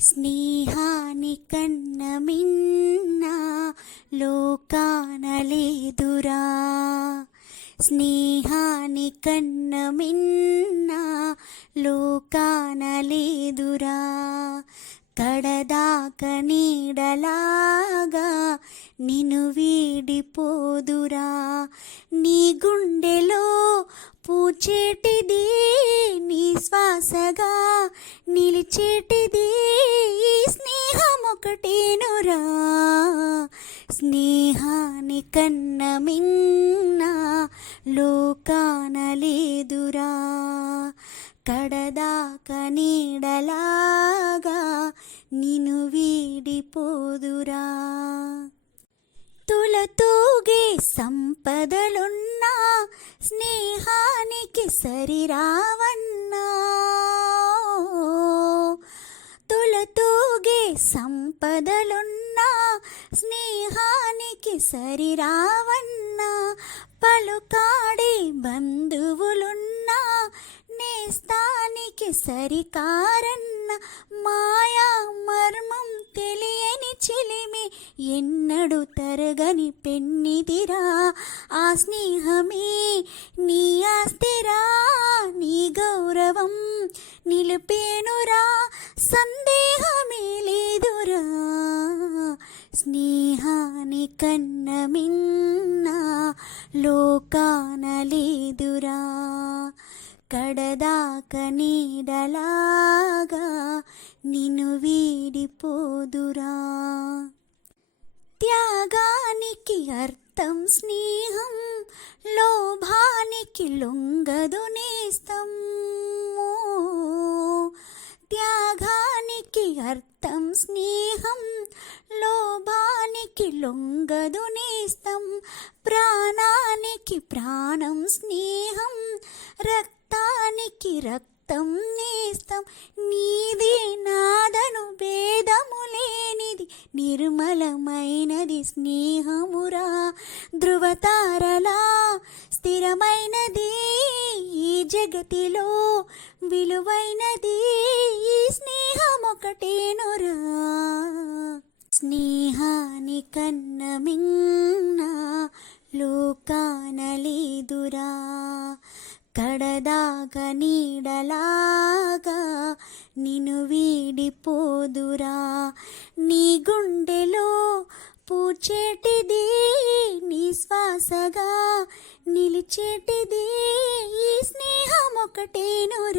స్నేహాని కన్న మిన్న లోకాన లేదురా, స్నేహాని కన్న మిన్న లోకాన లేదురా. కడదాక నీడలాగా నిన్ను వీడిపోదురా. నీ గుండెలో పూచేటిది, నీ శ్వాసగా నిలిచేటిది స్నేహం ఒకటేనురా. స్నేహాని కన్న మిన్న లోకాన లేదురా. కడదాక నీడలాగా నిన్ను వీడిపోదురా. తులతూగే సంపదలున్నా స్నేహానికి సరిరావన్నా. తులతూగే సంపదలున్నా స్నేహానికి సరిరావన్నా. పలుకాడే బంధువులున్నా నేస్తానికి సరికారన్న. మాయా మర్మం తెలియని చిలిమి ఎన్నడు తరగని పెన్నిదిరా. ఆ స్నేహమే నీ ఆస్తిరా, నీ గౌరవం నిలిపేనురా, సందేహమే లేదురా. స్నేహాని కన్న మిన్న లోకాన లేదురా. కడదాక నీడలాగా నిన్ను వీడిపోదురా. త్యాగానికి అర్థం స్నేహం, లోభానికి లొంగదు నేస్తం. త్యాగానికి అర్థం స్నేహం, లోభానికి లొంగదు నేస్తం. ప్రాణానికి ప్రాణం స్నేహం, రక్తానికి రక్తం నేస్తం. నీది నాదను భేదము లేనిది నిర్మలమైనది స్నేహమురా. ధృవతారలా స్థిరమైనది ఈ జగతిలో, విలువైనది ఈ స్నేహం ఒకటేనురా. స్నేహాని కన్న మిన్న లోకాన లేదురా. కడదాక నీడలాగా నిన్ను వీడిపోదురా. నీ గుండెలో పూచేటిది, నీ శ్వాసగా నిలిచేటిది ఈ స్నేహం ఒకటేనురా.